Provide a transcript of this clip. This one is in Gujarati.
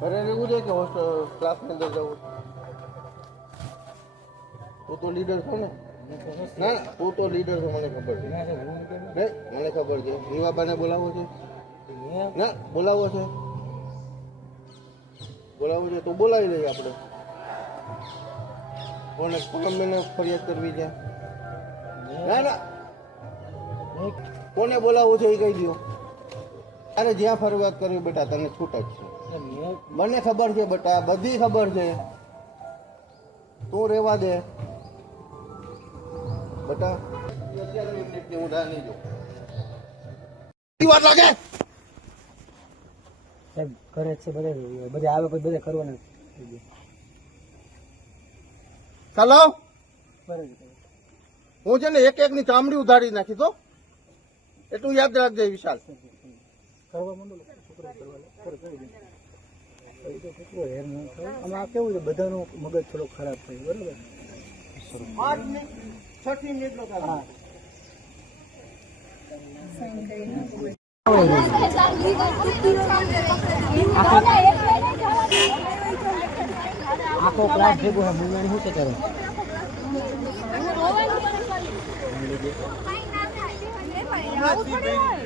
ઘરે રહેવું છે કે હોસ્ટેલ ક્લાસની અંદર જવું. તું તો લીડર છું ને? ના ના, તું તો લીડર છું મને ખબર છે. મને ખબર છે. રીવાબાને બોલાવો છે. ના બોલાવો છે. બોલાવો છે. તો બોલાવી લઈએ આપણે. કોને? કોને ફરિયાદ કરવી છે? ના ના. કોને બોલાવવું છે એ કહી દો તારે જ્યાં ફરિયાદ કરવી બેટા તને છૂટ જ છે. મને ખબર છે બેટા બધી ખબર છે. તું રેવા દે. બેટા હું રાહ નહીં જોઉં. કેટલી વાર લાગે? સાહેબ કરે છે બધે બધે આવે પછી બધે કરવાના ચાલો. હું છે ને એક એક ની ચામડી ઉધારી નાખી તો એટલું યાદ રાખજે વિશાલ. કરવા માંડો છોકરા કરવા કરી દે. પછી તો કેટલું હેરાન ન થાય. આ કેવું છે બધાનો મગજ થોડો ખરાબ થયો બરાબર? આઠ મિનિટ છઠ્ઠી મિનિટ નો હા. આખો ક્લાસ ભેગો હે મુંગાણી શું થોડી હોય.